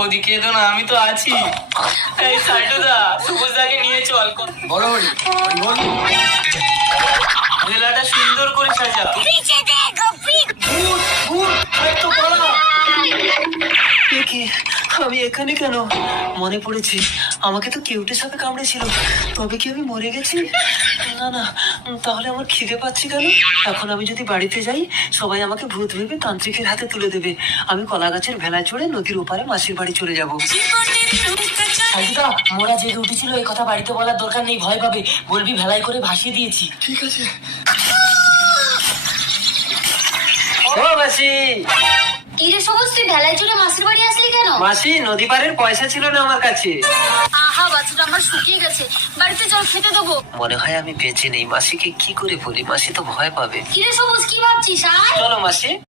বৌদি কেঁদো না, আমি তো আছি। এই সাইডুদা, সবুজদাকে নিয়ে চল। বলো মেলাটা সুন্দর করে সাজা। আমি এখানে কেন? মনে পড়েছে, আমাকে তো কেউটে সাপে কামড়েছিল। তবে কি আমি মরে গেছি? না না, তাহলে আমার খিদে পাচ্ছে কেন? এখন আমি যদি বাড়িতে যাই, সবাই আমাকে ভূত ভেবে তান্ত্রিকের হাতে তুলে দেবে। আমি কলা গাছের ভেলায় চড়ে নদীর ওপারে মাসির বাড়ি চলে যাবো। সাইদুদা, মোরা জেগে উঠেছিল, এই কথা বাড়িতে বলার দরকার নেই, ভয় পাবে। বলবি ভেলায় করে ভাসিয়ে দিয়েছি। ঠিক আছে। ও মাসি! কিরে সবুজ, তুই ভেলায় চড়ে মাসির বাড়ি আসলি কেন? মাসি, নদী পাড়ের পয়সা ছিল না আমার কাছে। আহা, বাচ্চাটা আমার শুকিয়ে গেছে, বাড়িতে চল, খেতে দেবো। মনে হয় আমি বেঁচে নেই। মাসিকে কি করে বলি? মাসি তো ভয় পাবে। কিরে সবুজ, কি ভাবছিস? আয়। চলো মাসি।